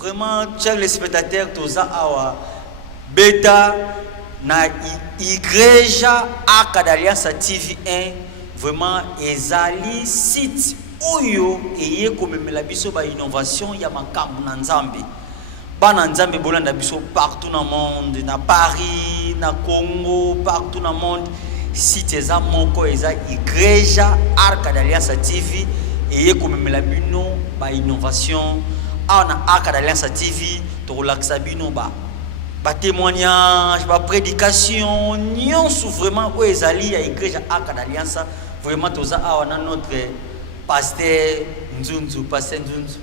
Vraiment, chers les spectateurs, toza awa beta na igreja Arca d'Alliance TV1 vraiment ezali site oyo eye komemela biso ba innovation ya makambo na Nzambe. Bana Nzambe bolanda biso partout dans le monde, na Paris, na Congo, partout dans le monde. Site eza moko eza igreja Arca d'Alliance TV eye komemela bino ba innovation. Na Arca d'Alliance TV to relaxa bino ba témoignage, ba prédication, nyonso vraiment o ezali ya igreja Arca d'Alliance. Vraiment toza awa na notre pasteur Nzunzu, pasteur Nzunzu.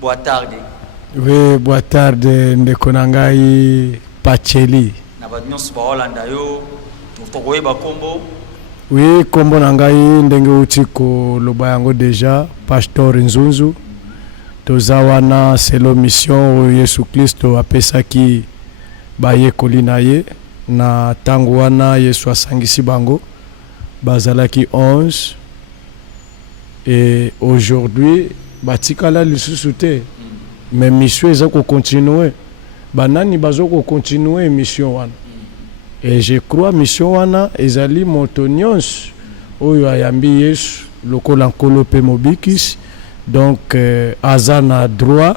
Boa tarde. Oui, boa tarde ndeko nangai Pacheli. Na ba nyonso ba Holanda yo to koyeba kombo. Oui, kombo nangai ndenge uti ko loba yango déjà pasteur Nzunzu. Toza wana selo mission Yesu Kristo apesaki baye kolina ye na tango wana Yesu asangisi bango bazalaki 11 et aujourd'hui batikala lisusu te mais mission eza ko continuer banani bazo ko continuer mission wana et je crois mission wana ezali motonyons oyo ayambi Yesu lokola nkolo pe mobikisi. Donc, Azana droit,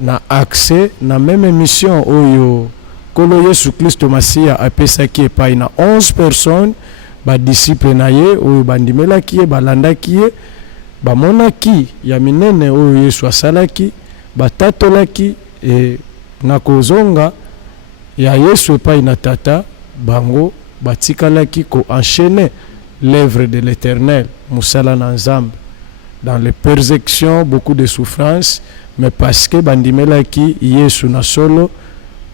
na accès, na même émission où Kolo Yesu Christo Masia a pesa qui est pas na 11 personnes, ba disciple na ye, ou bandimela qui est, balanda qui est, ba mona ki, ya minene ou Yesu asalaki, ba tatolaki, et na kozonga, ya Yesu pas na tata, bango, ba tikalaki ko enchaîner l'œuvre de l'Éternel, musala na Nzambe. Dans les persécutions, beaucoup de souffrances, mais parce que bandimela ki Yesu na solo,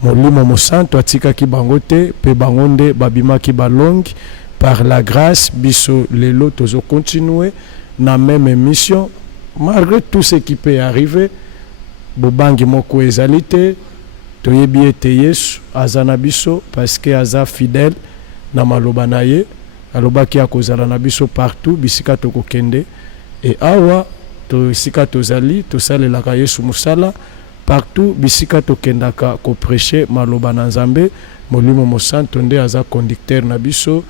molimo mosanto atika ki bangote, pe bangonde babima ki balongi, par la grâce, biso lelo tozo continuer na même mission, malgré tout ce qui peut arriver, bobangi moko ezalite, toyebi ete Yesu azana biso, parce que aza fidèle na maloba na ye, aloba ki akozala na biso partout, bisika toko kende. Et awa to sika tozali to salelaka Yesu musala partout bisika to kendaka ko prêcher maloba na Nzambe molimo mosanto nde aza conducteur na biso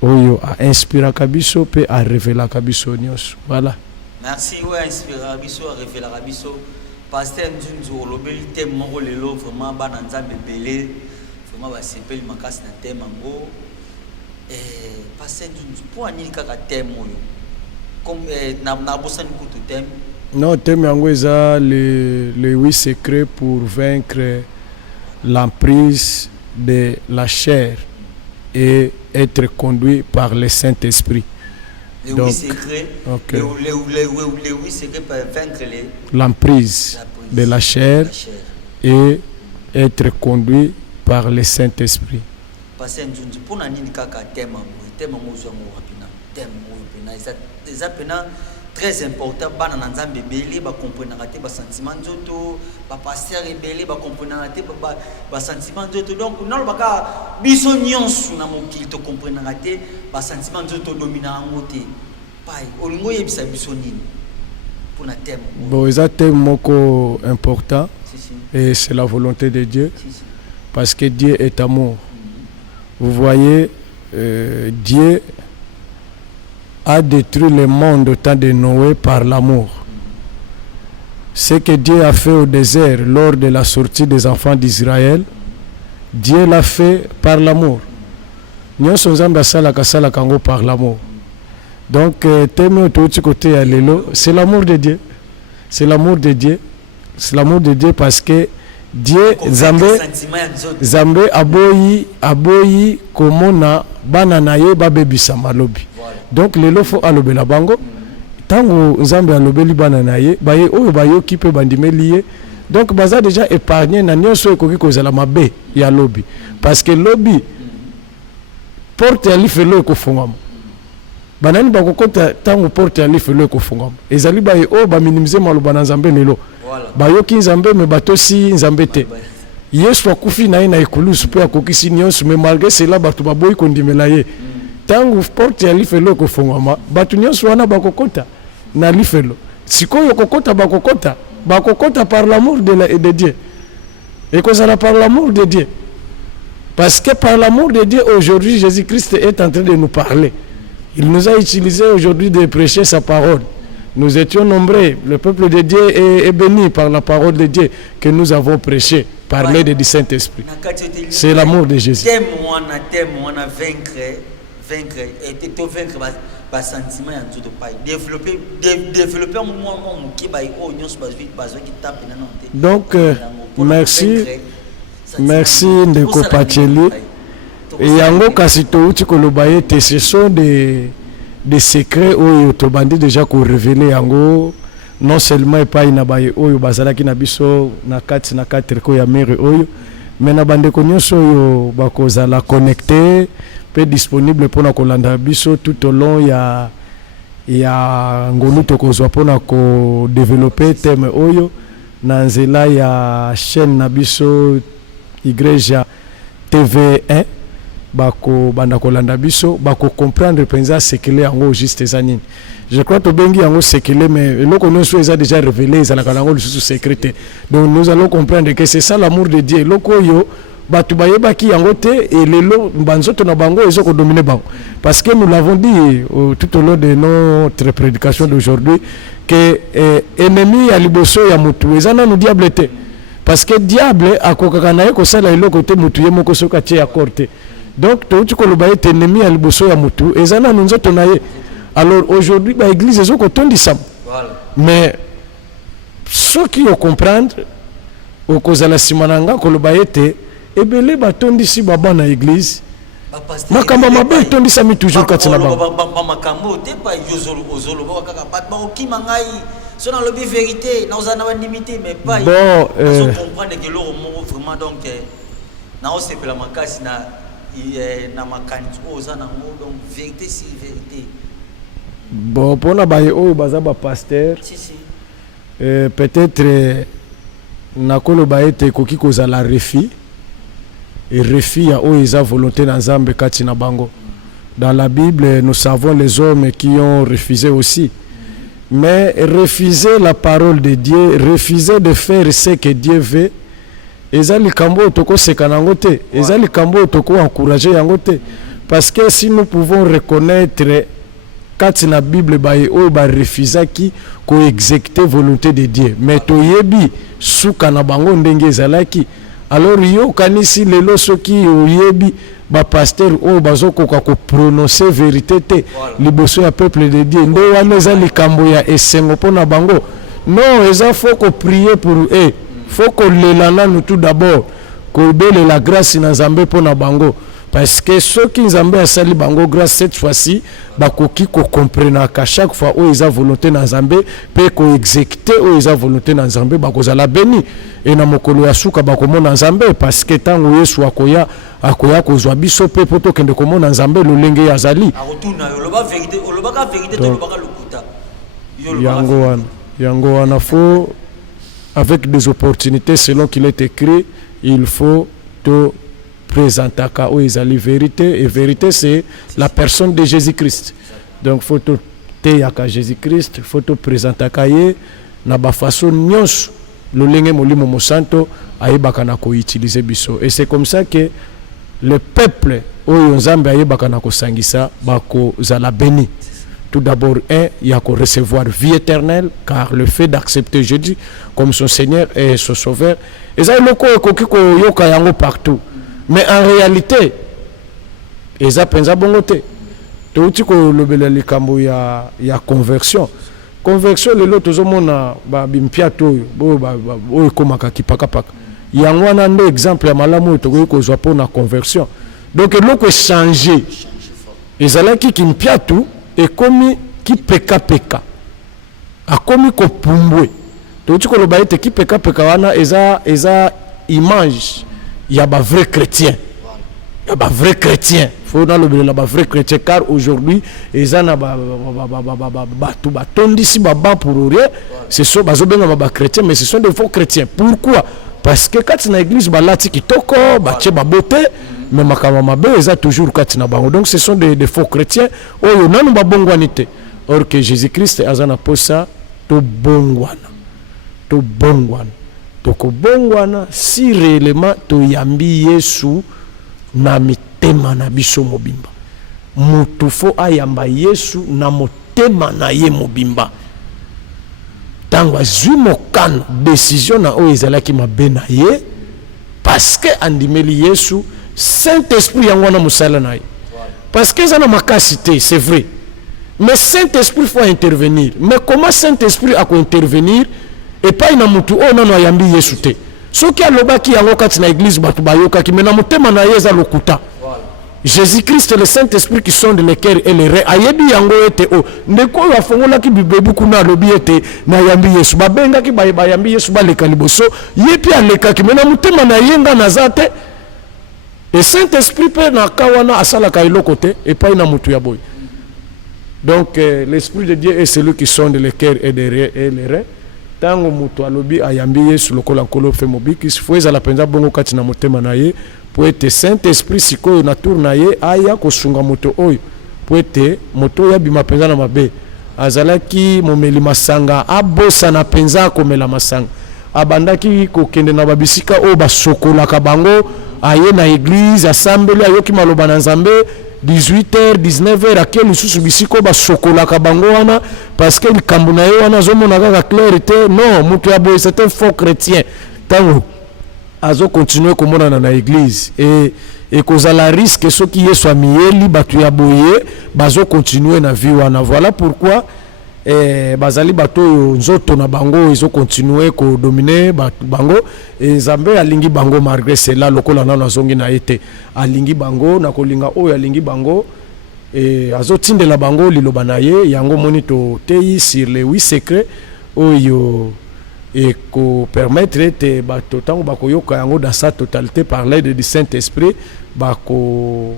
oyo a inspiraka biso pe a révélaka biso nyonso. Voilà. Merci ouais inspiraka biso a révélaka biso pasteur Nzunzu olobeli thème moko lelo vraiment bana Nzambe belé vraiment ba sepeli makasi na thème ngo pasteur Nzunzu pour anili kaka thème oyo. Comme non, thème les 8 secrets pour vaincre l'emprise de la chair et être conduit par le Saint-Esprit. Les 8 secrets, okay. Les 8 secrets pour vaincre l'emprise de la chair et être conduit par le Saint-Esprit. Pour c'est très important bana na Nzambe belé ba comprendre raté ba sentiment nzoto ba pasteur belé ba comprendre raté ba sentiment nzoto donc non baka biso nyonso na mokili to comprendre raté ba sentiment nzoto domina ngote pai olingo yebisa biso nini pour na thème bon eza thème moko important et c'est la volonté de Dieu parce que Dieu est amour. Vous voyez Dieu a détruit le monde au temps de Noé par l'amour. Ce que Dieu a fait au désert lors de la sortie des enfants d'Israël, Dieu l'a fait par l'amour. Nous sommes par l'amour. Donc, c'est l'amour de Dieu. C'est l'amour de Dieu. C'est l'amour de Dieu parce que Dieu, Zambé, aboyi, komona, bananaye, babebisa malobi. Donc les lots faut allober la bango tango Nzambe alobeli bana naye baye oyo bayo kipe bandime lié donc baza déjà épargné na nyonso ekoki kozala mabe ya lobby parce que lobby porte ya lifelo ko fongama banani bakokota tango porte ya lifelo ko fongama ezali baye o ba minimiser maloba na Nzambe lelo bayo ki Nzambe me batosi Nzambe te Yesu akufi na ye na ekulusu pe akokisi nyonso mais malgré cela batu baboyi kondimela ye tangu porte ya lifelo ko fongama batu nyonso wana bakokota na lifelo sikoyo kokota bakokota bakokota par l'amour de Dieu. Et que ça par l'amour de Dieu. Parce que par l'amour de Dieu, aujourd'hui, Jésus-Christ est en train de nous parler. Il nous a utilisé aujourd'hui de prêcher sa parole. Nous étions nombreux. Le peuple de Dieu est béni par la parole de Dieu que nous avons prêché par l'aide du Saint-Esprit. C'est l'amour de Jésus. Vaincre et vaincre par sentiment en tout pas développer un moment qui va qui tape. Donc merci Ndeko Pacheli. Et yango kasi touti koloba ete ce sont des secrets oyo to bandi déjà ko révéler yango non seulement pas ina baye oyo bazalaki na biso na kati na ko ya mere oyo mais na bande ko nyonso oyo bakozala connecté peut disponible pour na kolanda biso tout au long ya ngolu to kozwa pona ko développer thème oyo na nzela ya chaîne na biso Igreja TV1 bako banda kolanda biso bako comprendre penza sekele yango juste ezanini. Je crois to bengi yango sekele mais loko nyonso eza déjà révélé za la kalango le secret. Donc nous allons comprendre que c'est ça l'amour de Dieu. Loko yo batu bayebaki yango te et lelo banzoto na bango ezoko dominer bango. Parce que nous l'avons dit tout au long de notre prédication d'aujourd'hui que ennemi ya liboso ya mutu ezana nous diable te. Parce que diable akokaka na ye ko sala eloko te mutu ye moko soka tie accorder. Donc tu koloba ete ennemi ya liboso ya mutu ezana nous nzoto na ye. Alors aujourd'hui ba église ezoko tondisa. Voilà. Mais ceux qui ont comprendre okozala simananga koloba ete ebele batondisi baba na église makamba mabe tondisa mi toujours katina ba makambo te pa yozolo ozolo ba kaka ba okima ngai so na lobi vérité na ozana ba limité mais pas bon comprendre que l'eau vraiment donc na osepela makasi na makanisi ozana ngo donc vérité si vérité. Bon pona ba yo baza ba pasteur si peut-être nakolo ba ete koki kozala refi et refi ya oyo volonté na Nzambe kati na bango. Dans la Bible nous savons les hommes qui ont refusé aussi, mais refuser la parole de Dieu, refuser de faire ce que Dieu veut, ezali kambo toko sekanango te, ezali kambo toko encourager yango te, parce que si nous pouvons reconnaître kati na Bible baye oyo ba refusaki ko exécuter volonté de Dieu, mais toyebi suka na bango ndenge ezalaki. Alors yo kanisi lelo soki oyebi ba pasteur oyo bazokoka ko prononcer vérité te liboso ya peuple de Dieu nde wana eza likambo ya esengo pona bango. Non, eza faut ko prier pour eux, faut ko lelana nous tout d'abord ko bele la grâce na Nzambe pona bango. Parce que ceux qui Nzambe asali bango grâce cette fois-ci bakoki ko comprendre qu'à chaque fois où ils ont volonté na Nzambe pe ko exécuter où ils ont volonté na Nzambe bakozala béni et na mokolo ya suka bakomona Nzambe parce que tango Yesu akoya kozwa biso pe poto kende komona Nzambe lolenge ya zali oloba vérité te lobaka lokuta yango wana faut avec des opportunités selon qu'il est écrit il faut to présentaka ou ezali vérité et vérité c'est la personne de Jésus-Christ. Donc faut te yaka Jésus-Christ, faut te présentaka ye na ba façon nyonso lolenge molimo mosanto ayebaka na ko utiliser biso et c'est comme ça que le peuple oyo Nzambe ayebaka na ko sangisa bako zala béni. Tout d'abord il y a qu'on recevoir vie éternelle car le fait d'accepter Jésus comme son Seigneur et son Sauveur et ça loko ekoki ko yoka yango partout. Mais en réalité, eza penza bongo te. Touti ko lobela likambo ya conversion. Conversion lelo tozomona ba bimpiato oyo komaka kipaka paka. Yango wana ndo exemple ya malamu to ko zwa pona conversion. Donc eloko est changé. Ezalaki kimpiato ekomi ki peka. Akomi ko pumbwe. Touti ko loba ete ki peka wana eza image. Il y a des vrais chrétiens. Il y a des vrais chrétiens. Il faut dans le vrai chrétien car aujourd'hui, ils ont pour rien. Ce sont des chrétiens, mais ce sont des faux chrétiens. Pourquoi? Parce que quand dans l'église, mais ils ont toujours donc ce sont des faux chrétiens. Or que Jésus-Christ a un ça to bongwana. tobongwana tokobongwana si réellement toyambi Yesu na mitema na biso mobimba. Mutu fo ayamba Yesu na motema na ye mobimba. Tango azwi mokano décision na oyo ezalaki mabe na ye parce que andimeli Yesu, Saint-Esprit yango wana mosala na ye. Parce que ça na makasi te, c'est vrai. Mais Saint-Esprit faut intervenir. Mais comment Saint-Esprit a intervenir et pas ina mutu o nano ayambi Yesu te. Soki alobaki yango kati na église batu bayoka ki mena motema na yeza lokuta. Jésus-Christ le Saint-Esprit qui sonde les cœurs et les reins ayebi yango ete o ndeko ya fongola ki bibebu kuna lobi ete na yambi Yesu babenga ki ba yambi Yesu ba leka liboso yepi aleka ki mena motema na yenga nazate et Saint-Esprit pe na kawana asala ka iloko te et pas ina mutu ya boy. Donc l'Esprit de Dieu est celui qui sonde les cœurs et les reins. Tango mutu alobi ayambi Yesu lokola nkolo fe mobiki sifueza la penza bongo kati na motema na ye po ete Saint-Esprit sikoyo na tour na ye aya kosunga moto oyo po ete moto ya bima penza na mabe azalaki momeli masanga abosa na penza komela masanga abandaki kokende na babisika oyo basokolaka bango aye na église assemblée ayoki maloba na Nzambe 18h 19h aké lisusu bisiko basokolaka bango wana parce que likambo na ye wana azomona kaka clarité non moto ya boye c'est un faux chrétien tango azo continuer komona na église et kozala risque soki Yesu amiyeli batu ya boye bazo continuer na vie wana. Voilà pourquoi bazali bato nzoto na bango izo continuer ko dominer bango Nzambe alingi bango malgré cela lokola nano azongi na ete alingi bango na kolinga oyo alingi bango azo tindela bango liloba na ye yango monito tei sur les 8 secrets oyo et ko permettre te bato tango bakoyoka yango dans sa totalité par l'aide du Saint-Esprit bako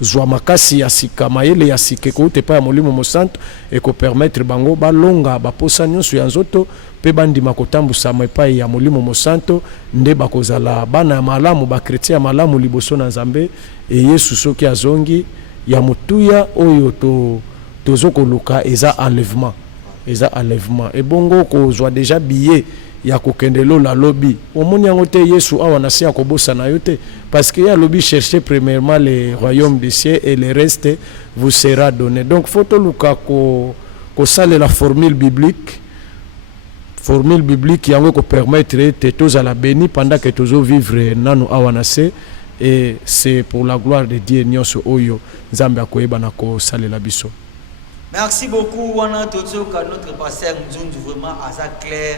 zwa makasi ya sika mayele ya sike ko te pa ya molimo mosanto et ko permettre bango balonga baposa nyonso ya nzoto pe bandima kotambusa epai ya molimo mosanto nde bakozala bana ya malamu ba chrétien malamu liboso na Nzambe et Yesu soki azongi ya mutuya oyo tozokoluka eza enlèvement et bongo kozwa déjà billet ya kokendelo la lobby omoni yango te Yesu awa na si akobosa na yo te parce que ya lobby chercher premièrement le royaume des cieux et le reste vous sera donné. Donc faut toluka ko sale la formule biblique yango ko permettre te tous à la béni pendant que tozo vivre nanu awa na se et c'est pour la gloire de Dieu nyonso oyo Nzambe akoyeba na ko sale la biso. Merci beaucoup wana tozoka notre pasteur Nzunzu vraiment asa clair.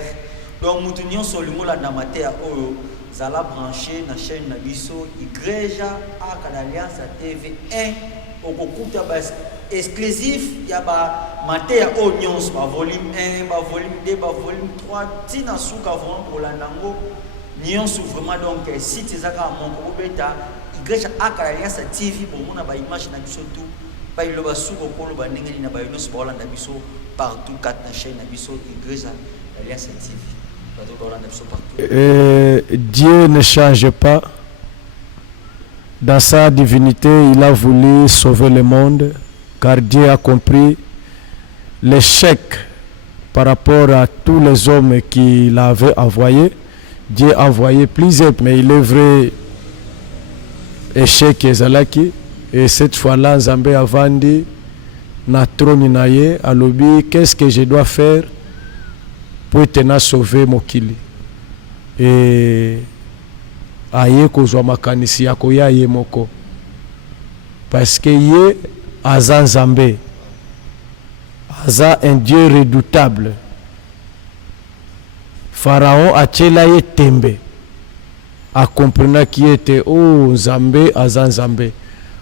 Donc nous tenions sur le mot la namatea oyo zala branché na chaîne na biso Igreja Arca d'Alliance TV1 okokuta bas exclusif ya ba matea onyons ba volume 1 ba volume 2 ba volume 3 tina suka vraiment pour landango nyonso vraiment donc site ezaka moko beta Igreja Arca d'Alliance TV pour mona ba image na biso tout ba iloba suko kolo ba ndengeli na ba yonos ba olanda biso partout quatre na chaîne na biso Igreja Alliance TV. Dieu ne change pas. Dans sa divinité, il a voulu sauver le monde, car Dieu a compris l'échec par rapport à tous les hommes qu'il avait envoyés. Dieu a envoyé plusieurs, mais il est vrai échec ezalaki. Et cette fois-là, Nzambe a vendu na trône naye à l'obi. Qu'est-ce que je dois faire pour être sauver mokili? Et aye kozwa makanisi ya koya ye moko parce que ye aza Nzambe, aza un Dieu redoutable. Pharaon achela ye tembe a comprena qui était oh Nzambe aza Nzambe.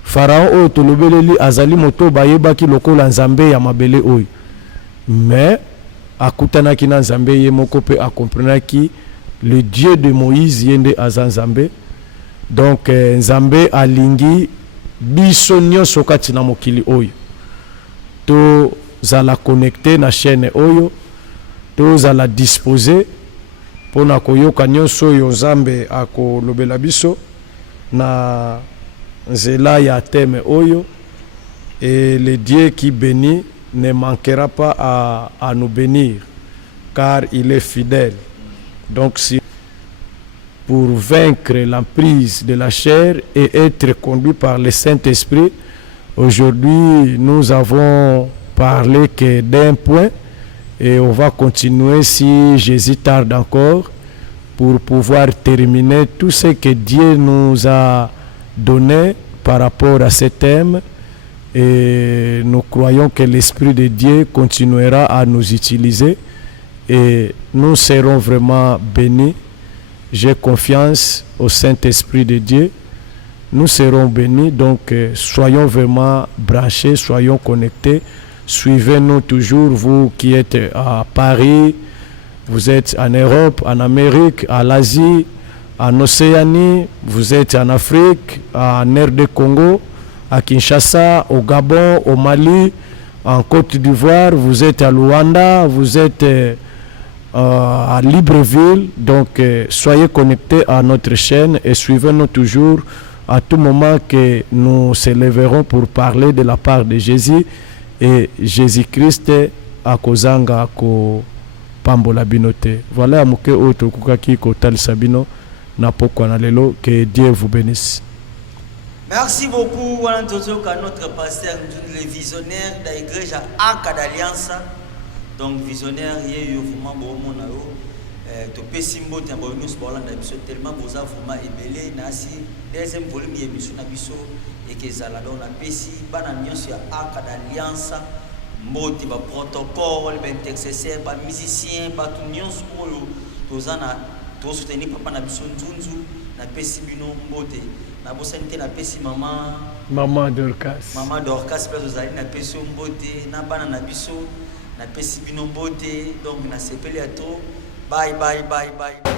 Pharaon oyo tolobeleli azali moto bayebaki lokola Nzambe ya mabele oyo, mais akutanaki na Nzambe ye moko pe a comprenaki le Dieu de Moïse yende aza Nzambe. Donc Nzambe alingi biso nyonso kati na mokili oyo to zala connecté na chaîne oyo to zala disposer pona koyoka nyonso oyo Nzambe akolobela biso na nzela ya teme oyo, et le Dieu qui bénit ne manquera pas à nous bénir. car il est fidèle. Donc si pour vaincre l'emprise de la chair et être conduit par le Saint-Esprit, aujourd'hui nous avons parlé que d'un point et on va continuer si Jésus tarde encore pour pouvoir terminer tout ce que Dieu nous a donné par rapport à ce thème. Et nous croyons que l'Esprit de Dieu continuera à nous utiliser et nous serons vraiment bénis. J'ai confiance au Saint-Esprit de Dieu. Nous serons bénis, donc soyons vraiment branchés, soyons connectés. Suivez-nous toujours, vous qui êtes à Paris, vous êtes en Europe, en Amérique, à l'Asie, en Océanie, vous êtes en Afrique, en RD Congo, à Kinshasa, au Gabon, au Mali, en Côte d'Ivoire, vous êtes à Luanda, vous êtes à Libreville. Donc soyez connectés à notre chaîne et suivez-nous toujours à tout moment que nous s'élèverons pour parler de la part de Jésus et Jésus-Christ à kozanga ko pambola binote. Voilà muke oto kukaki ko tal sabino na poko na lelo. Que Dieu vous bénisse. Merci beaucoup, notre pasteur, le visionnaire de l'église Arca d'Alliance. Donc, visionnaire, il y a eu vraiment beaucoup de monde. Tu peux simbo tambouriner sur Bolanda, tellement vous avez vraiment ébélé. Nasi, deuxième volume de l'émission Nabiso et que Zaladon a péci, bananion sur Arca d'Alliance, moti, ba protocole, ba intercesseur, ba musicien, ba tout nion sur Tozana, to soutenir papa Nabiso Nzunzu, na péci bino mbote. Na bosante na pesi maman Dorcas place aux alliés na pesi mbote na bana na biso na pesi bino mbote donc na sepeli ato bye.